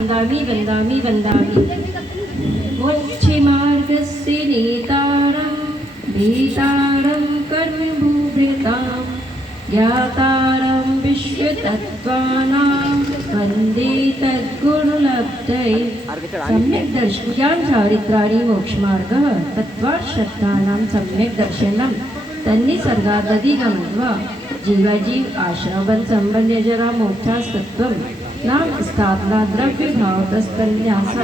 वन्दामि वन्दामि वन्दामि मोक्षमार्गस्य नेतारं भीतारं कर्मभूभृतां ज्ञातारं विश्वतत्त्वानां वन्दे तद्गुणलब्धये सम्यक् दर्शनं चारित्राणि मोक्षमार्गः तत्त्वाश्रद्धानां सम्यक् दर्शनं तन्निसर्गादधिगमत्वा जीवाजीव आश्रमबंध संबंध जरा मोक्षास्तत्वं नाम स्थापना द्रव्य भावतस्तन्यास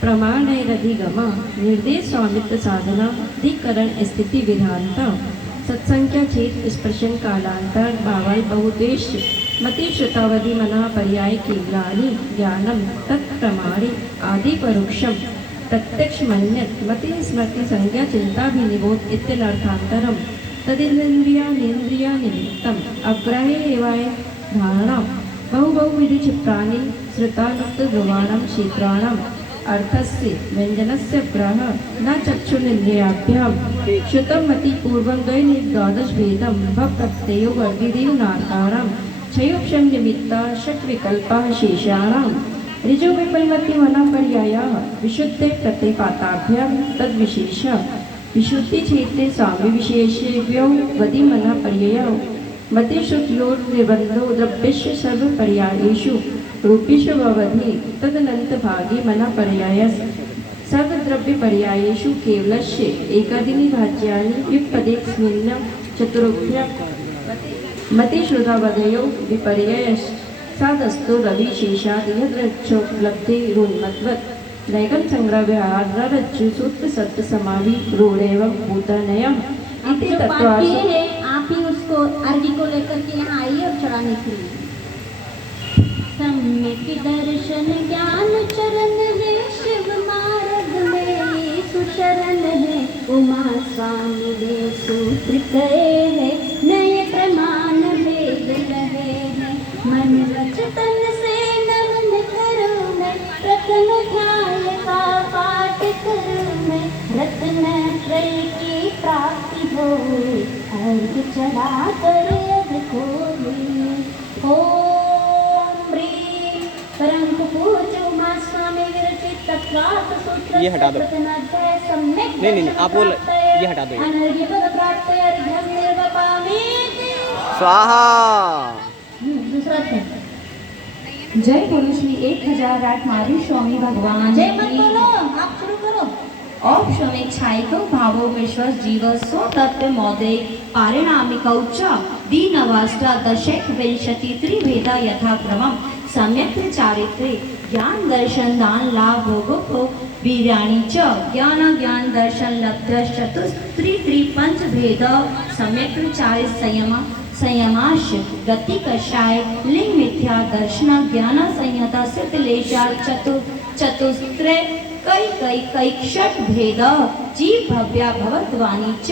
प्रमाणैरधिगम निर्देश स्वामित्व साधना अधिकरण स्थिति विधानता सत्संख्या चेत स्पर्शन कालांतर भावाल बहुदेश मति श्रुतावधि मना पर्याय केवलानि ज्ञानम तत्प्रमाणे आदि परोक्षम प्रत्यक्ष मन्यत मति स्मृति संज्ञा चिंता विनिबोध इत्यर्थांतरम तदिन्द्रिया निमित्तम अग्रहे एवाय धारणा बहुविधि चित्राणि श्रुतानुक्त ध्रुवाणां क्षेत्राणां अर्थस्य व्यञ्जनस्य ग्रह न चक्षुरिन्द्रियाभ्यां श्रुतमति पूर्वं द्वैनिर्द्वादश भेदं भवप्रत्ययो वर्गिदेव नाकारां क्षयोक्षं निमित्ता षट्विकल्पाः शेषाणां ऋजुविपरिमति मनापर्यायाः विशुद्धे प्रतिपाताभ्यां तद्विशेष विशुद्धि क्षेत्रे स्वामी विशेषेभ्यो वदि मनापर्ययो मतिश्रुत्योर निबंधो द्रव्यस्य सर्वपर्यायेषु रूपेषु भवति तदनंत भागे मनापर्यायः सर्वद्रव्यपर्यायेषु केवलस्य एकादीनि भाज्यानि विपदेस्मिन् चतुर्भ्य मतिश्रुतावधयो विपर्ययस्सादस्तु रविशेषाद् यद्रक्षोपलब्धिरुन्मत्वत् नैकं संग्रहव्यवहाररज्जु सूत्र सत्य समाधि रूढ़ेवं भूतनयम् इति तत्वासु आप ही उसको अर्जी को लेकर के यहाँ आइए और चढ़ाने के लिए। सम्यक दर्शन ज्ञान चरण है शिव मार्ग में सुशरण है उमा स्वामी ने सूत्र कहे है नए प्रमाण भेद रहे हैं मन वचन से नमन करो मैं रत्न ध्यान का पाठ करूं मैं रत्न त्रय की प्राप्ति हो अर्घ चढ़ा कर ओम ह्रीं परम पूज्य उमा स्वामी विरचित तत्वार्थ सूत्र ये हटा दो। नहीं, आप बोल, ये हटा दो ये। स्वाहा। दूसरा था जय बोलो श्री 1008 मारी स्वामी भगवान जय मत बोलो, आप शुरू करो। औपशमिच्छायिकौ भावो विश्वस जीव स्वतत्व मोदे पारिणामिकौ च दीनवाष्टादशैकविंशति त्रिभेदा यथाक्रमं सम्यक् चारित्रे ज्ञान दर्शन दान लाभ भोगो वीर्याणि च ज्ञान दर्शन लब्धश्चतुस्त्रि पंच भेद सम्यक् चारित संयमाश गति कषाय लिंग मिथ्या दर्शन ज्ञान संयता सिद्धलेशा चतुस्त्रे कई षट भेद जीव भव्या भवद्वाणी च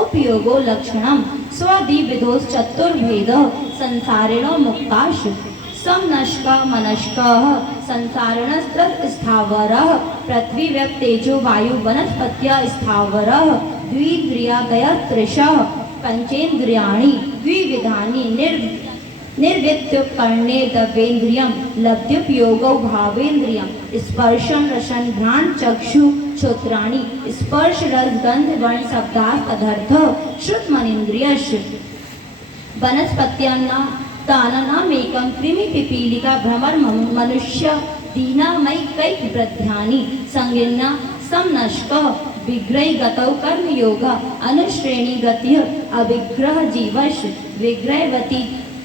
उपयोगो लक्षणम स्वदिविधोस् चतुर्भेद संसारिणो मुक्ताश समनष्क मनष्क संसारिणस्तत् स्थावरः पृथ्वी व्यप तेजो वायु वनस्पत्य स्थावरः द्विन्द्रियादयः त्रिशः पंचेन्द्रियाणि द्विविधानि निर्वित्य कर्णे दवेन्द्रियं लब्ध्युपयोगो भावेन्द्रियं स्पर्शन रसन घ्राण चक्षु श्रोत्राणि स्पर्श रस गंध वर्ण शब्दार्थ पदार्थ श्रुत मनेन्द्रियश वनस्पत्यानामेकं कृमि पिपीलिका भ्रमर मनुष्य दीनामयी कैक वृद्ध्यानि संज्ञा समनष्क विग्रह गतौ कर्म योग अनुश्रेणी गति अविग्रह जीवश विग्रहवती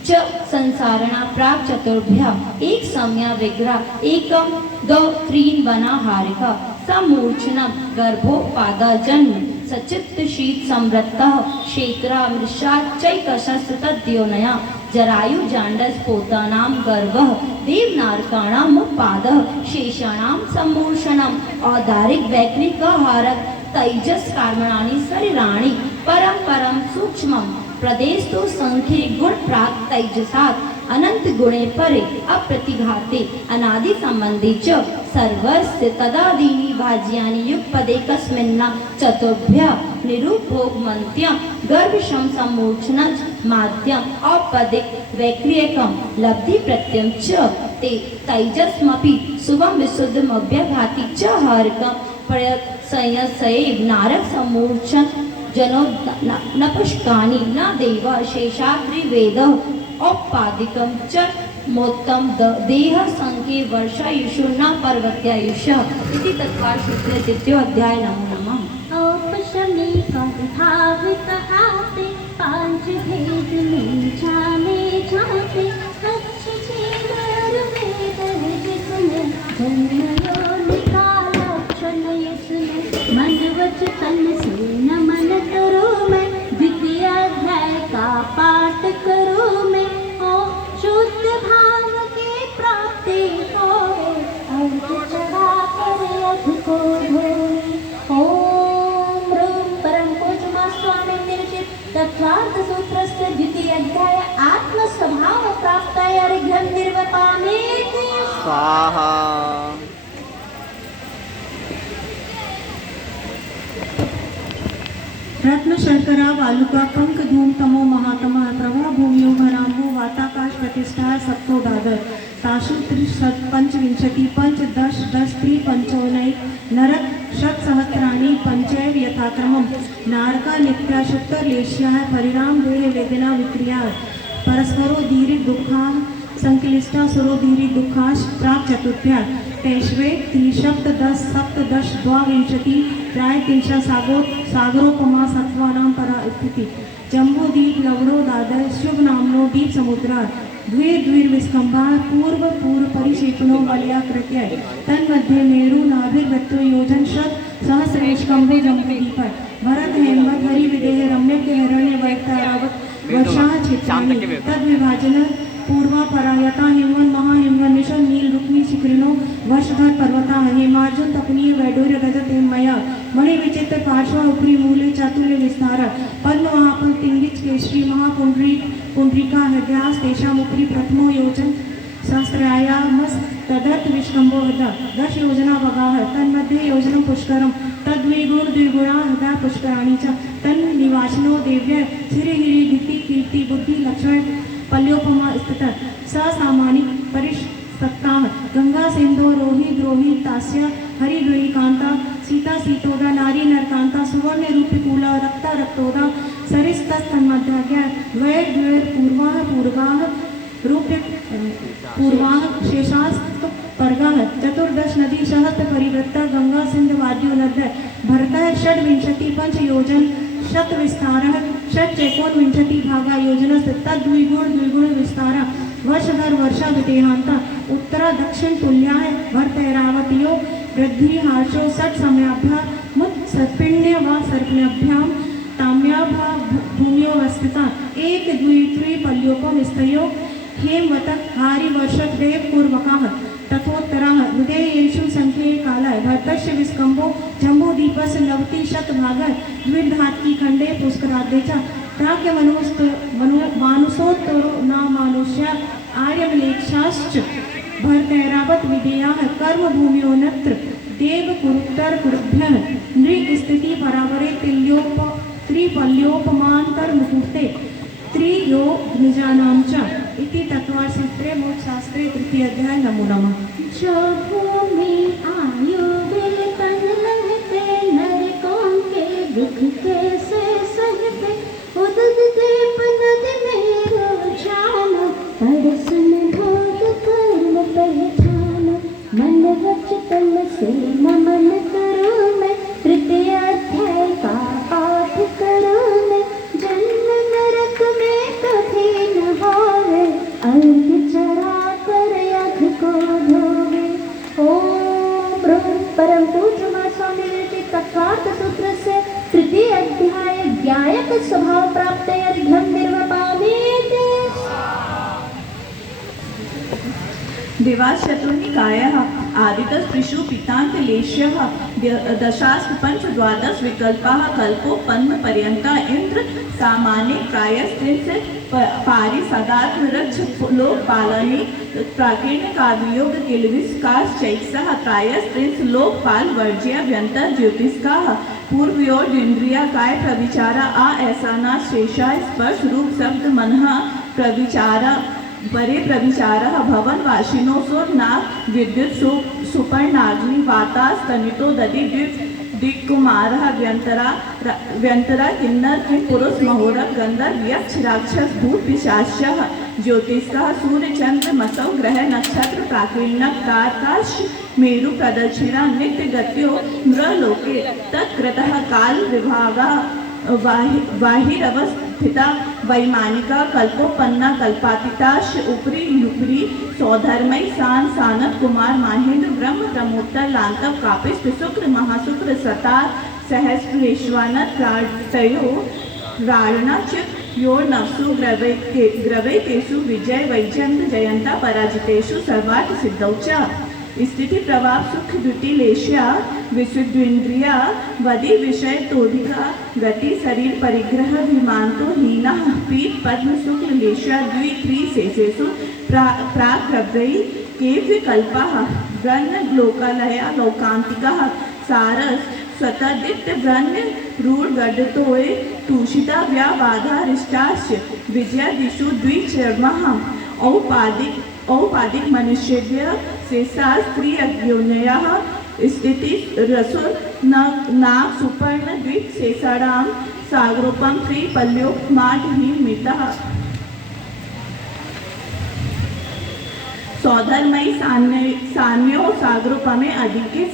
च संसारणा प्राग चतुर्भ्या एक सम्या विग्रह एकम दो त्रीन वनाहारिका समूर्छनम गर्भोपादा जन्म सचित्त शीत समृत्तः क्षेत्रा मृषा चैकशस्त्रतद्योनया जरायु जांडस पोतानां गर्भः देवनारकाणां मुपादः शेषाणां समूर्छनम औदारिक वैक्रिक हारक तैजस कर्मणानि शरीराणि परम सूक्ष्मं प्रदेश तो संख्य गुण प्राप्त तैजसात् अनंत गुणे परे अप्रतिघाते अनादि संबंधी च सर्वस्य तदादीनि भाज्यानि युगपदे कस्मिन्ना चतुर्भ्य निरूपोगमन्त्यं गर्भशं सम्मूर्छनं माध्यम औपदिक वैक्रियकं लब्धि प्रत्ययं च ते तैजस्मपि शुभं विशुद्धमभ्यघाति च हरकं प्रयत्संयसैव नारक सम्मूर्छन जनो नपुष्कानि न देव शेषाद्रिवेद औपादिकं च मोत्तम देह संख्ये वर्षायुषु न पर्वत्यायुष इति तत्त्वार्थसूत्रे द्वितीयो अध्याय नमो नमः। औपशमी कविभावितहाते पांच भेद में जाने जाते अच्छी चीज़ वेद है जिसमें जन्म निकाला क्षण इसमें मन वच तन से नमन करो मैं द्वितीय अध्याय का पाठ करो मैं ओ शुद्ध भाव के प्राप्ति हो अर्घ चढ़ा कर अध को धोए ओम रूम परम पूज्य स्वामी निर्जित तत्वार्थ सूत्रस्य द्वितीय अध्याय आत्म स्वभाव प्राप्ताय अर्घ्यं निर्वपामेति स्वाहा। रत्न शर्करा वालुका पंक धूम तमो महातमा प्रभा भूमियो भराम्भो वाताकाश प्रतिष्ठा सप्तो दादर ताशु पंचविंशति पंच दश दश त्रि पंचोनैक नरक शत सहस्राणि पंचैव यथाक्रमं नारका नित्या शुक्तलेश्या परिणाम देह वेदना विक्रिया परस्परो दीर्घ दुखा संक्लिष्टा सुरो दीर्घ दुखाश प्राक चतुर्थ्या पेशवे त्रिशब्द दस सप्त दश द्वाविंशति प्राय तीर्षा सागरोपमा सत्वानां परा स्थिति जम्बूदीप लवणो दादर शुभ नामनो दीप समुद्रा द्विर विस्कंभा पूर्व परिक्षेपणो वलयाकृत्य तन्मध्ये मेरु नाभिर्वृत्तो योजन शत सहस्रेशकंभो जम्बूदीप भरत हेमवत हरि विदेह रम्यक हिरण्य वैतारावत वर्षा क्षेत्राणि तद्विभाजन पूर्वा परायता हिमवन महाहिमवन निशन नील रुक्मी शिखरिणो वर्षधर पर्वता हेमार्जुन तपनीय वैडूर्य गजत हेमया मणि विचित्र पार्श्व उपरी मूले चातुल्य विस्तार पद्म महापन तिंगिच केशरी महापुंडरी पुंडरीका हृदयास तेषाम उपरी प्रथमो योजन सहस्रायामस तदर्थ विष्कंभो हृदय दश योजना वगाह तन्मध्ये योजनं पुष्करम तद्विगुण द्विगुणा हृदय पुष्कराणि च तन्निवासिनो देव्य श्रीहिरि दिति कीर्ति बुद्धि लक्ष्मण पल्योपमा स्थित ससामानि परिष्टता गंगा सिंधु रोहि द्रोहि तास्य हरिद्रोहि कांता सीता सीतोदा नारी नरकांता सुवर्ण रूपी कूला रक्ता रक्तोदा सरिस्तन्मध्याज्ञा द्वैर द्वैर पूर्वाः पूर्वाः रूप्य पूर्वाः शेषास्त पर्गाः चतुर्दश नदी सहस्त्र परिवृत्ता गंगा सिंधु वाद्यो नद्य भरतः षड्विंशति पंच योजन शत विस्तारः षट चैकोनविंशति भागा योजना तद्विगुण विस्तार वर्षधर वर्षा विदेहांता उत्तरा दक्षिण तुल्याः भरतैरावतियो वृद्धि हार्षो षट समयाभ्या मुत सर्पिण्य व सर्पिण्यभ्यां ताम्याभा भूमियो वस्थिता एक द्वि त्रि पल्योपम स्तयो हेमवतक हारि वर्षक देव पूर्वकाः तथोत्तराः हृदयेषु संख्ये कालाय भरतस्य विस्कंभो जम्बूदीपस्य लवति शतभागः द्विधात्की खंडे पुष्कराद्य च प्राक्य मानुषोत्तरो न मानुष्य आर्यमलेक्षाश्च भरतैरावत विधेयाः कर्म भूमियो नत्र देव कुरुत्तर कुरुभ्यः नृस्थिति परावरे त्रिपल्योपमांतर मुहूर्ते त्रियो निजानां च इति तत्त्वशास्त्रे मोक्षशास्त्रे तृतीय अध्याय नमो नमः। जो भूमि आयु विलपन लगते नरकों के दुख कैसे सहते उदद दीप नदी में रोजान पड़सन भोग कर्म पहचान मन वच तन से नमन करो मैं तृतीय अध्याय का पाठ करो मैं जन्म नरक में कभी न होवे अर्घ चढ़ा कर अघ को धोवे ओम ब्रह्म परम पूज्य स्वामी विरचित तत्वार्थ सूत्र से तृतीय अध्याय ज्ञायक स्वभाव प्राप्त अर्घ्यं निर्वपामेति। दिवाशतुर्निकायः आदितस्त्रिषु पीतान्तलेश्यः दशास्त्र पंच द्वादश विकल्पाः कल्पोपन्नपर्यन्ता इन्द्र सामान्य प्रायस्त्रिंश पारिसदात्मरक्ष लोकपालने प्राकीर्ण काव्ययोग किलविस्काश्चैक्सः प्रायस्त्रिंश लोकपाल वर्ज्य व्यंतर ज्योतिष्काः पूर्वयोर्द्विन्द्रिया काय प्रविचारा आ ऐसा न शेषा स्पर्श रूप शब्द मनः प्रविचारा परे प्रविचारः भवन वाशिनो सो नाग विद्युत सुपर्णाग्नि वातास्तनितो दधि दिक्कुमारः व्यंतरा किन्नर किं पुरुष महोरग गंधर्व यक्ष राक्षस भूत पिशाच्यः ज्योतिष्कः सूर्य चंद्र मसौ ग्रह नक्षत्र प्राकीर्णक तारकाश मेरु प्रदक्षिणा नित्य गत्यो नृलोके तत्कृतः काल विभागा बाहिरवस्थिता वैमानिका कल्पोपन्ना कल्पातीताश उपरी युपरी सौधर्मय सानत कुमार माहेंद्र ब्रह्म प्रमोत्तर लांतव कापिष्ट शुक्र महाशुक्र सतार सहस्रेश्वानत राटयो राणचित यो नवसु ग्रवैतेषु विजय वैजयंत जयंता पराजितेषु सर्वार्थ सिद्धौ च स्थिति प्रभाव सुख द्युतिलेश्या विशुद्धिन्द्रिया वदि विषय तोधिका गति शरीर परिग्रह विमानतो हीना पीठ पद्म शुक्ल लेश्या द्वि त्रि शेषेषु प्राग्रव्यै केव्यकल्पाः ब्रह्म लोकालया लौकान्तिकाः सारस स्वतदित्य ब्रह्म रूढ़ गडतोय तूषिता व्याबाधारिष्टास्य विजया दिशु द्विचर्मः औपाधिक मनुष्येभ्य शेषा स्त्री अग्योन्यः स्थिति रसुर नाग सुपर्ण द्वीप शेषाणां सागरोपम त्रिपल्योपमाढ्यमितः सौधर्मयी सान्यो सागरोपमे अधिके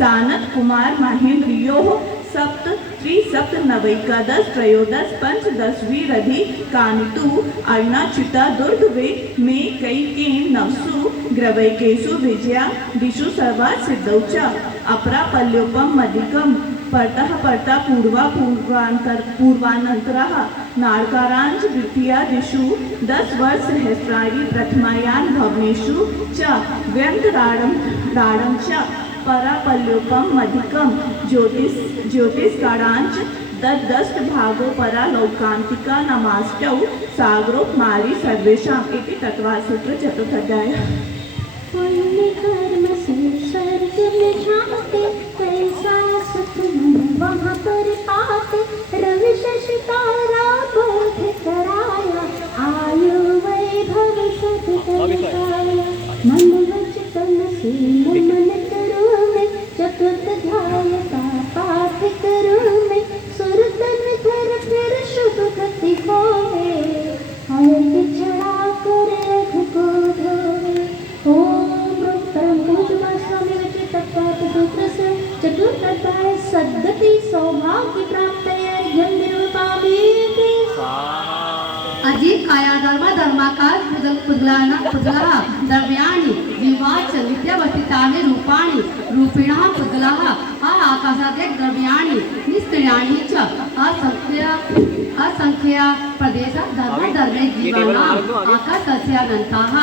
सानत कुमार महेंद्रियोः सप्त त्रिसप्त नवैकादश त्रयोदश पंचदशवीरधि कानितु अर्णाच्युता दुर्गवे में कैकेन नवसु ग्रवैकेषु विजया दिशु सर्वात् सिद्धौ च अपरा पल्योपम मदिकम परतः परता पूर्वानंतरः नाड़कारांच द्वितीया दिशु 10 वर्ष सहस्राणि प्रथमायान भवनेषु च व्यंतराडं च परापल्योपम मधिकम ज्योतिष्कारांच ददस्त भागो परा लौकांतिका नमाष्टौ सागरोपमारी सर्वेषाम् इति तत्त्वसूत्र चतुर्थाध्याय। पुण्य कर्म से स्वर्ग में जाते कैसा सुख मन वहाँ पर पाते रवि शशि तारा बोध कराया आयु वैभव सद कराया मन वचन से मन करो में चतुर्थ ध्याय का पाठ करो में सुर तन धर फिर शुभ गति होवे हर चढ़ा कर रघ को धोवे ओम परम पूज्य स्वामी विचित तत्व सूत्र से चतुर्थ अध्याय सद्गति सौभाग्य प्राप्त अजीत काया धर्माकार पुदला द्रव्याणि जीवाच नित्यवस्थितानि रूपिणः पुदलाः आकाशादे द्रव्याणि निष्क्रियाणि च असंख्या प्रदेशा धर्मे जीवानाम् आकाशस्यानन्ताः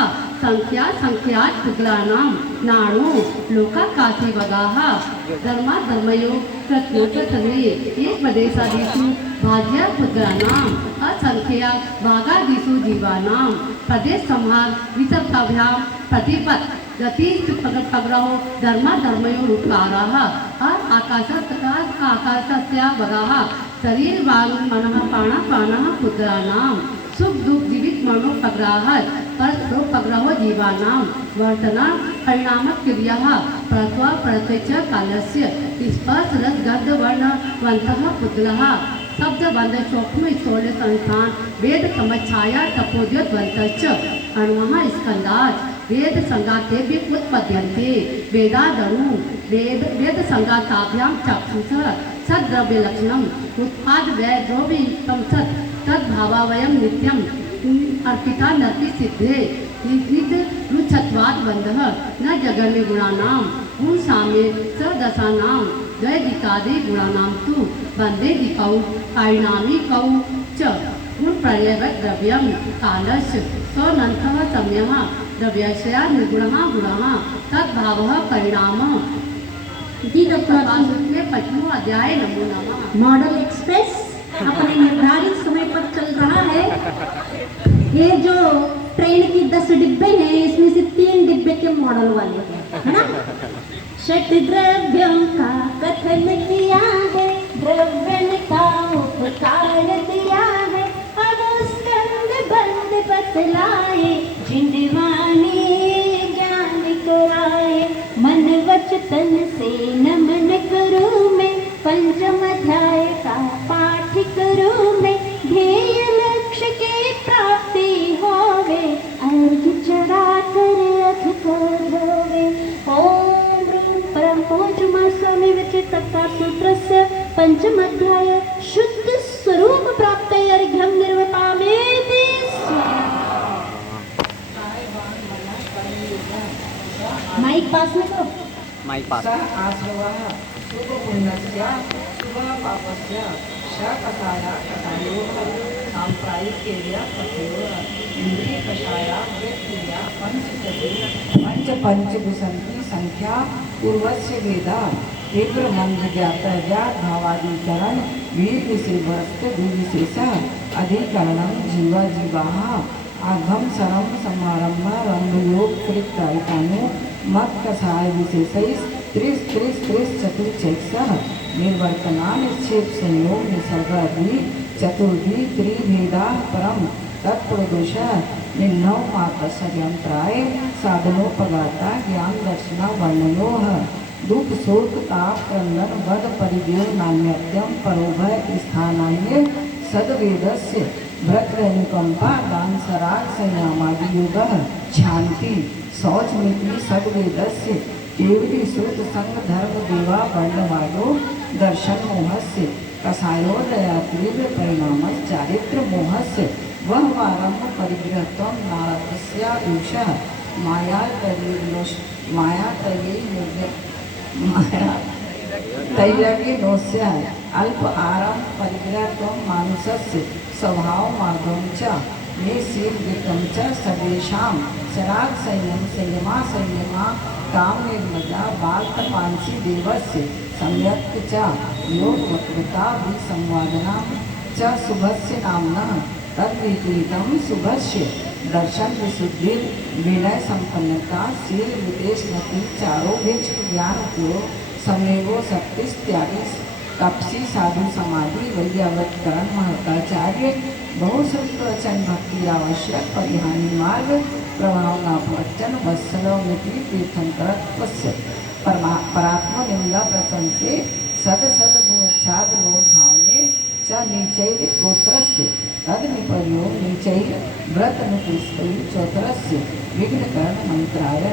संख्यात् पुदलानां नाणो लोकाकाशीवगाः धर्मयो प्रत्योत्तरे ये प्रदेशादिषु भाज्य पुदलानाम् असंख्या भागादिषु जीवानां प्रदेश संहार विसप्ताभ्यां प्रतिपत् गति पग्रहो धर्मयो रूपकाराः आकाशस्य वगाः शरीर वांग मनः प्राणः पुत्राणां सुख दुख जीवित मनो पग्राः परस्परो पग्रहो जीवानां वर्तना परिणाम क्रियाः परत्वा प्रत्यक्ष कालस्य स्पर्श रस गंध वर्णवन्तः पुत्रः शब्द बंध सूक्ष्म स्थूल संस्थान वेद समच्छाया तपोद्योतवन्तश्च अणवः स्कन्दात् वेद संगातेभ्य उत्पद्यन्ते वेदादणु वेद संगाताभ्यां चक्षुषः सद्द्रव्य लक्षणम् उत्पाद व्यय द्रव्ययुक्तं सत् तद्भावावयं नित्यं अर्पिता नरति सिद्धे निध रुच्छत्वात् बन्धः न जगन्य गुणानां गुण साम्ये सदशानां द्वैदिकादि गुणानां तु बन्धे दिकौ परिणामिकौ च गुण पर्यवत् द्रव्यं कालस्य स्वनन्तः सम्यः द्रव्यस्या निर्गुणः गुणः तद्भावः परिणामः। जी डॉक्टर में 5वां अध्याय नमो नमः। मॉडल एक्सप्रेस अपने निर्धारित समय पर चल रहा है। ये जो ट्रेन की 10 डिब्बे हैं इसमें से 3 डिब्बे के मॉडल वाले हैं, है ना। षट द्रव्यों का कथन किया है, द्रव्य का उपकार दिया है, अनुस्कंद बंद बतलाए, जिनवानी ज्ञान कराए, मन वचन से नमन करूं मैं, पंचम अध्याय का पाठ करूं मैं, ध्येय लक्ष्य के प्राप्ति होवे, अर्घ चढ़ा कर अथ को धोवे। ओम ह्रीं परम पूज्य मां स्वामी विचित सूत्रस्य पंचम अध्याय शुद्ध स्वरूप प्राप्त अर्घ्यं निर्वपामेति। माइक पास में करो। माइक पास। आश्रवः शुभ पुण्यस्य शुभ पापस्य कषाया कषायोः सांप्रायिकेय पथेव इंद्रिय कषाया व्यक्तिया पंच विसंति संख्या पूर्वस्य वेदा तीव्र मंद ज्ञात भावादिकरण विविशेषस्त विविशेष अधिकरणं जीवा जीवाः आगम सरम समारंभ रंगयोग कृतायतानु मत कषाय विशेषैः त्रिश चतुर्चैक्सः निर्वर्तनानिच्छेद संयोग निसर्गादि चतुर्धि त्रिभेदा परम तत्प्रदोष निम्नौ मात्रस्यंतराय साधनोपगाता ज्ञान दर्शन वर्णयोः दुख शोक ताप क्रंदन वद परिदेव नान्यत्यम परोभय स्थानान्य सदवेदस्य भ्रतरेणुकंपा दान सराग संयमादि योगः शांति शौच नीति सदवेदस्य केवली श्रुत संग धर्म देवा वर्णवादो दर्शन मोहस्य कषायोदया तीव्र परिणाम चारित्र मोहस्य वह वारंभ परिग्रहत्वं नारदस्यायुषः माया तैलग्यनोस्य अल्प आरंभ परिग्रहत्वं मानुषस्य स्वभाव मार्गं च निशीलवितं च सर्वेषां शराग संयमा काम निर्मजा बालतपांसी देवस्य सम्यक् च योग वक्रता विसंवादना च शुभस्य नाम्नः तद्विपरीतं शुभस्य दर्शन विशुद्धि विनय संपन्नता शील विदेशनति चारो भिक्ष ज्ञान को समेवो शक्ति त्यागी तपसी साधु समाधि वैयावतकरण महताचार्य बहुश्रुत वचन भक्ति आवश्यक परिहानी मार्ग प्रभावना वचन वत्सलमिति तीर्थंकरत्वस्य परात्म निंदा प्रशंसे सद गुणच्छाद लोभ भावने च नीचैव गोत्रस्य तद विपर्यो नीचैव व्रत अनुकृष्टैः चौतरस्य विघ्नकरण मंत्राय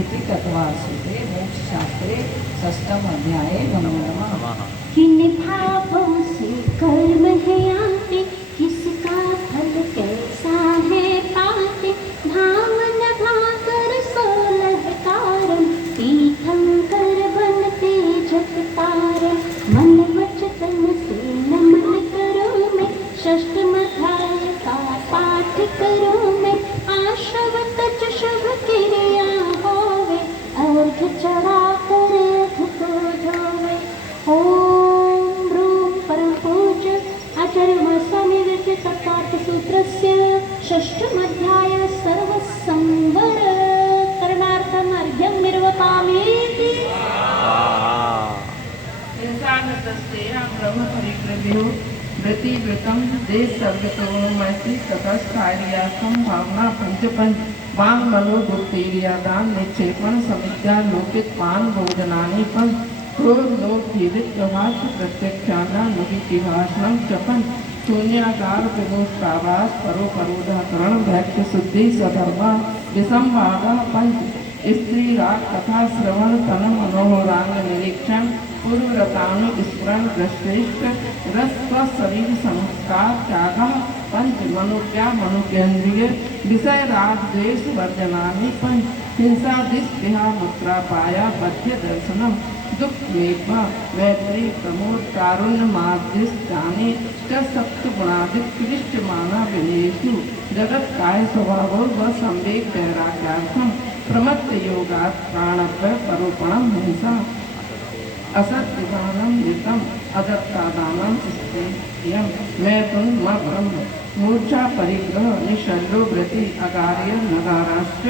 इति तत्वासुते मोक्षशास्त्रे षष्ठम अध्याये नमो नमः। किन भावों से कर्म है आते, किसका फल कैसा है पाते, भाव न भाकर 16 कारण, तीर्थंकर बनते जप तारण, मन वचन से नमन करूं मैं, षष्ठम अध्याय का पाठ करूं मैं, आशव तच शुभ क्रिया होवे, अर्घ चढ़ा कर अघ को धोवे। ओम ह्रीं परम पूज्य आचार्य महास्वामी विरचित तत्वार्थ सूत्रस्य षष्ठम अध्याय सर्व संवर करणार्थम अर्घ्यं निर्वपामेति। ब्रह्म परिग्रहो वृत्तिवृतम देश सर्वतोमैति ततस्थार्यासम भावना पंच वांग मनो गुप्तेरियादान निक्षेपण समित्या लोकित पान भोजनानि पंच क्रोध लोभ जीवित प्रभाष प्रत्यक्षाना नुगिति भाषणम चपन शून्यागार विदोषावास परोपरोधाकरण भैक्ष शुद्धि सधर्मा विसंवाद पंच स्त्री राग कथा श्रवण तन मनोहरांग निरीक्षण पूर्वरतानु स्मरण दृष्टिष्ट रस शरीर संस्कार त्याग पंच मनुक्या मनुकेन्द्रिय विषय राग द्वेष वर्जनानि पंच हिंसादिस्पृहा मुद्रा पाया बध्य दर्शनम दुख मेघा मैत्री प्रमोद कारुण्य माध्यस्थाने च सप्त गुणादिक क्लिष्ट माना विनेषु जगत काय स्वभाव व संवेग वैराग्यार्थम प्रमत्त योगात् प्राणत्व परोपणम हिंसा असत्दानम नितम अदत्तादानम स्त्रियम मैथुन म ब्रह्म मूर्छा परिग्रह निशल्यो व्रति अगार्य नगाराश्च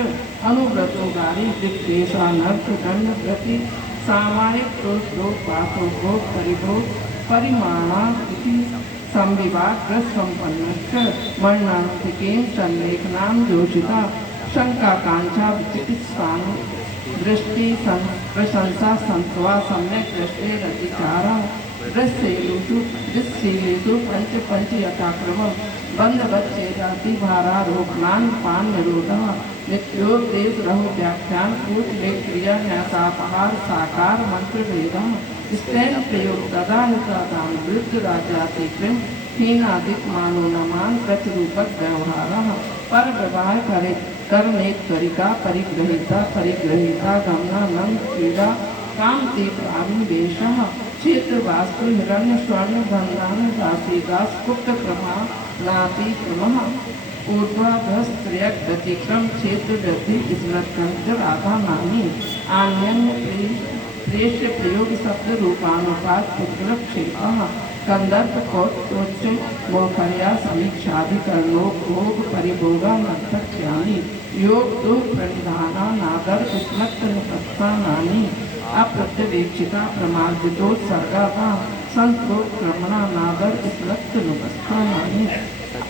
अनुव्रतो गारी दिक्तेषा नर्थ दंड व्रति सामायिक दोष पापोभोग परिभोग परिमाणा इति संविवाद रस संपन्नश्च वर्णान्तिकेन संलेखनां जोषिता शंका कांक्षा विचिकित्सान् दृष्टि प्रशंसा संत्वा सम्यक दृष्टि रतिचारा दृश्येषु पंच पंच यथाक्रमम् बंधवच्छेदाति भारारोपणान् पान निरोधः नित्योपदेश रहो व्याख्यान कूट ले क्रिया न्यासापहार साकार मंत्र भेदः स्तेन प्रयोग ददानुदान वृद्ध राजाति कृम हीनादिक मानो नमान प्रचरूपक व्यवहारः पर व्यवहार करे कर्मेत्वरिका परिग्रहिता गमना नंग क्रीड़ा काम तीव्राभिवेशः क्षेत्र वास्तु हिरण्य स्वर्ण धनदान राशि दास गुप्त प्रभा नाति क्रमः ऊर्ध्वाधस्त्र्यक व्यतिक्रम क्षेत्र वृद्धि स्मृत राधा नामी आन्यन्य प्रेष्य प्रयोग शब्द रूपानुपात पुत्र क्षेत्रः कंदर्प कौटोच्च मोखर्या समीक्षाधिकरणो भोग परिभोगा नक्षानि योग दो प्रणिधाना नादर स्मृत निपत्तानानि अप्रत्यवेक्षिता प्रमार्जितोत्सर्गा संस्कृतक्रमणा नादर स्मृत नुपस्थानानि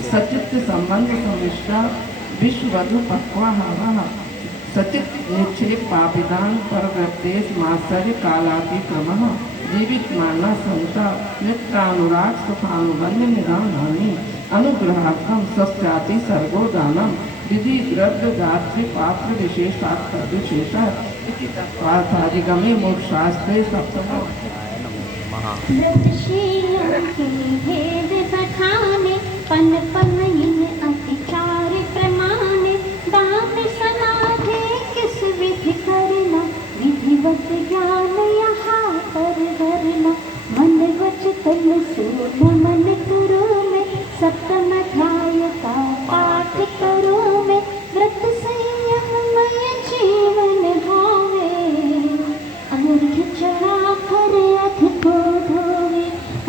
सचित संबंध समिश्रा विश्ववधु पक्वाहारः सचित निक्षेप पापिदान परवृत्तेश मात्सर्य कालातिक्रमः जीवित मानना संता मित्रानुराग सुखानुबंध निधानानि अनुग्रहार्थम सस्याति सर्गो दानम विधि द्रव्य गात्री पात्र विशेषात् विशेष इति तत्वार्थाधिगमे मोक्षशास्त्रे सप्तमः व्रतशीलों के भेद बखाने पन पन इन अतिचार प्रमाणे दान समाधि किस विधि करना विधिवत ज्ञान यहाँ पर धरना मन वच तन से नमन करो में सप्तम अध्याय का पाठ करो में व्रत संयममय जीवन भावे अर्घ्य चढ़ा कर अथ को धोवे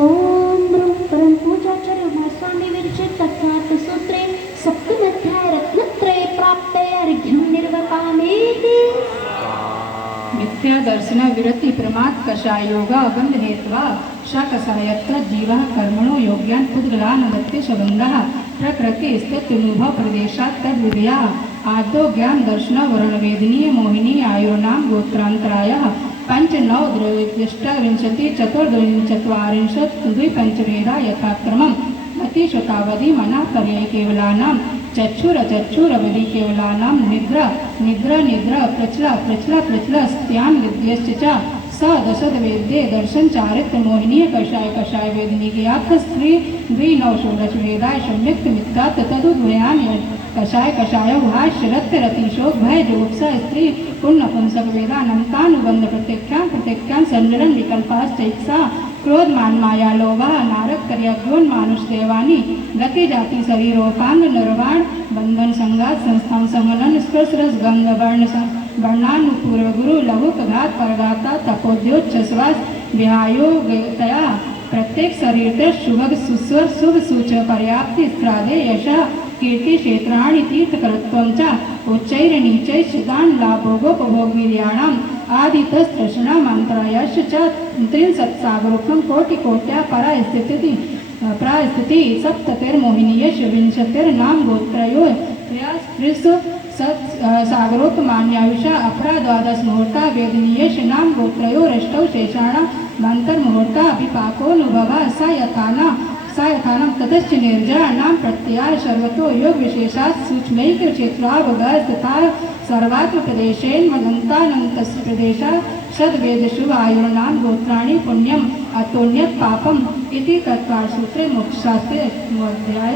ओम ब्रह्म परम पूजाचार्य महास्वामी विरचित तथ्यार्थ सूत्रे सप्तम अध्याय रत्नत्रय प्राप्त अर्घ्यं निर्वपामेति मिथ्या दर्शन विरति प्रमाद कषाय योगा बंध हेत्वा शकषायत्र जीवः कर्मणो योग्यान् पुद्गलानदत्ते शबंगः प्रकृति स्थित्यनुभव प्रदेशात् तद्विधया आदो ज्ञान दर्शन वर्ण वेदनीय मोहिनी आयुर्नाम गोत्रांतरायः पंच नौ द्रविष्टविंशति चतुर्द्विचत्वारिंशत् द्विपंचवेदा यथाक्रमम् अतिशतावधि मना पर्याय केवलानां चक्षुरवधि केवलानां निद्रा निद्रा निद्रा प्रचला प्रचला प्रचला स्त्यान विद्यश्च च स दशद वेद्ये दर्शन चारित्र मोहिनीय कषाय वेदिनी ज्ञात स्त्री द्विनौ षोडश वेदाय संयुक्त मित्रात् तदुद्वयाम कषाय भाष्य रत्य रतिशोक भय जुगुप्सा स्त्री पुण्य पुंसक वेदा नमतानुबंध प्रत्यख्यान संजरण विकल्पाश्चैक्सा क्रोध मान माया लोभा नारक कर्यज्ञोन मानुष देवानी गति जाति शरीरोपांग निर्वाण बंधन संगात संस्थान संगलन स्पर्श रस गंध वर्ण वर्णानुपूर्व गुरु लघुक घात परगाता तपोद्योच्छ्वास विहायोगतया प्रत्येक शरीर शुभ सुस्वर शुभ सूच पर्याप्ति स्त्रादे यशः कीर्ति क्षेत्राणि तीर्थकरत्वं च उच्चैर नीचैश्च दान लाभोगोपभोग वीर्याणाम् आदितस्त्रष्णा मंत्रायश्च च त्रिंशत्सागरोक्तं कोटिकोट्या परास्थिति सप्ततिर्मोहिनीयश विंशतिर्नाम गोत्रयो त्रयस्त्रिषु सागरोपमान्यायुषा अपरा द्वादश मुहूर्ता वेदनीयश नाम गोत्रयोरष्टौ शेषाणां मंतर्मुहूर्ता विपाकोऽनुभवा सा यथानां ततश्च निर्जराणां प्रत्ययार सर्वतो योग विशेषात् सूक्ष्मैक क्षेत्रावगत तथा सर्वात्म प्रदेशेन मदन्तानन्तस्य प्रदेशा षद्वेद शुभ आयुर्नां गोत्राणि पुण्यम अतोन्यत पापम इति तत्कार सूत्रे मोक्षशास्त्रे अध्याय।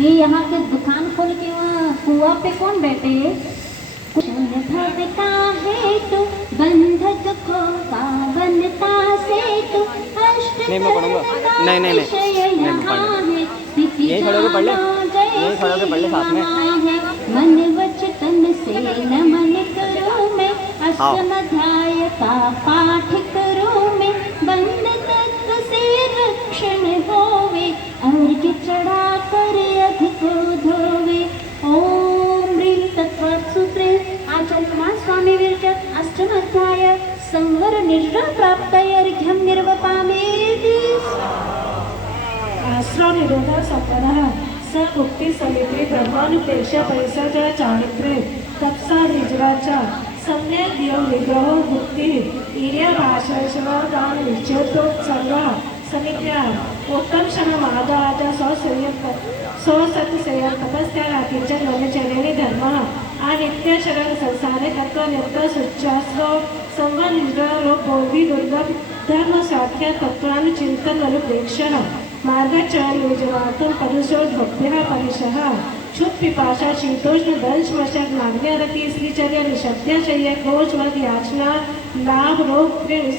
ये यहाँ के दुकान खोल के वहाँ कुआ पे कौन बैठे है? भवता हेतु बंध दुखों का बनता सेतु अष्ट नहीं, मैं पढ़ूंगा। नहीं, नहीं, नहीं, मैं पढ़ लूँ। यहीं खड़े होके पढ़ ले, यहीं खड़े होके पढ़ ले साथ में। मन वच तन से नमन करो मैं अष्टमाध्याय का पाठ करो मैं बंद तत्व से रक्षण होवे अर्घ चढ़ा कर अघ को धोवे। ओम ह्रीं तत्वात् सूत्रे आचार्य कुमार स्वामी विरचित अष्टमाध्याय संवर निर्जन प्राप्तये अर्घ्यं निर्वपामेति। आश्रव निरोधा सपनः स मुक्ती समिती ब्रह्मानुपेक्ष परिसर चारित्र्य तपसा हिजराचा सम्यक देव निग्रहो मुक्ती ईर्य भाषण निश्चेतोत्सर्ग समित्या उत्तम क्षण महादाज स्वसत्सय तपस्या किंचन ब्रह्मचर्यानि धर्म अनित्य शरण संसारे तत्व नित्य सुचास्रो संवर निग्रह बोधि दुर्लभ धर्म साख्य तत्वानुचिंतन अनुप्रेक्षः मार्गचरण योजनार्थं परुषोद्भव्यः परिशः क्षुत् पिपाशा शीतोष्ण दंश मशक नाग्यरति श्रीचर्या निषद्य शय्य घोष मद याचना लाभ रोग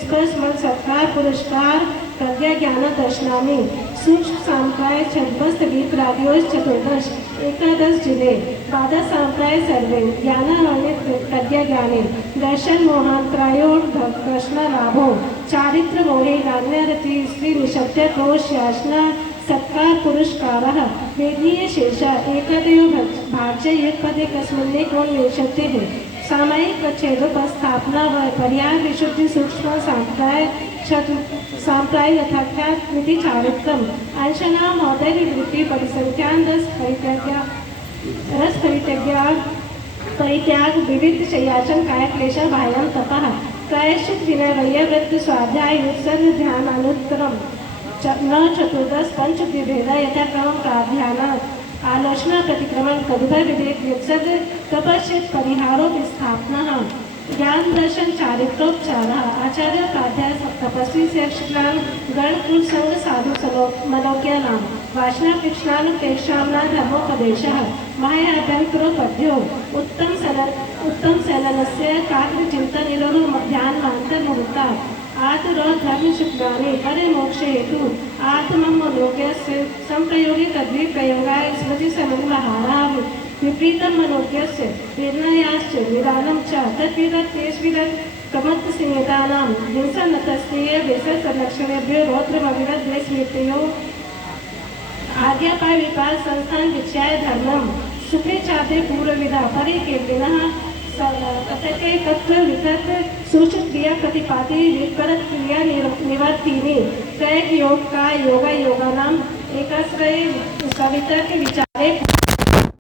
स्पर्श मद सत्कार पुरस्कार प्रज्ञा ज्ञान दर्शनामी सूक्ष्म सांप्राय छद्मस्त गीत राधियोश चतुर्दश एकादश जिले द्वादश सांप्राय सर्वे ज्ञान प्रज्ञा ज्ञाने दर्शन मोहांतरायो कृष्ण लाभो चारित्र मोहे नाग्यरति श्री निषद्य घोष याचना सत्कार पुरस्कारः वेदीय शेषा एकदेव भाज्य एक पदे कस्मिन्ने कोण विशते हैं सामायिक छेदोपस्थापना व पर्याय विशुद्धि सूक्ष्म सांप्राय यथाख्यात विधि चारित्रम अंशना महोदय वृत्ति परिसंख्यान रस परित्याग विविध शय्याचन काय क्लेश बाह्यम तपः प्रायश्चित विनय वैय वृत्त स्वाध्याय उत्सर्ग ध्यान अनुत्तरम न चतुर्दश पंच विभेदा यथाक्रम प्राध्यान आलोचना प्रतिक्रमण कदुभय विवेक वित्सर्ग तपश्चित परिहारो विस्थापना ज्ञान दर्शन चारित्रोपचार आचार्य प्राध्याय तपस्वी शिक्षण गण कुल संग साधु मनोज्ञा नाम वासना तीक्ष्णानुपेक्षामना धर्मोपदेश मायाभ्यंकरो पद्यो उत्तम सैलनस्य काग्र चिंतन निरोध मध्याह्न मांतर मुहूर्ता आतुरो धर्म शुक्राणि हरे मोक्ष हेतु आत्मम मनोज्ञस्य संप्रयोगे तद्वि प्रयोगाय स्मृति समूलहारा विपरीतम मनोज्ञस्य प्रेरणायाश्च निदानं च तद्विदत् तेष्विदत् कमत्त संहितानां हिंसनतस्तेय वेससलक्षणेभ्यो रौद्रमविरत् द्वेषमृत्यो आज्ञापाय विपाल संस्थान विक्षाय धर्मं शुक्रे चापे पूर्वविदा परिकीर्तिनः कथके तत्व वितर्क सूचित क्रिया प्रतिपाति विपरत क्रिया निवर्तिनी त्रय योग का योगा योगा नाम एकाश्रय सवितर्क विचारे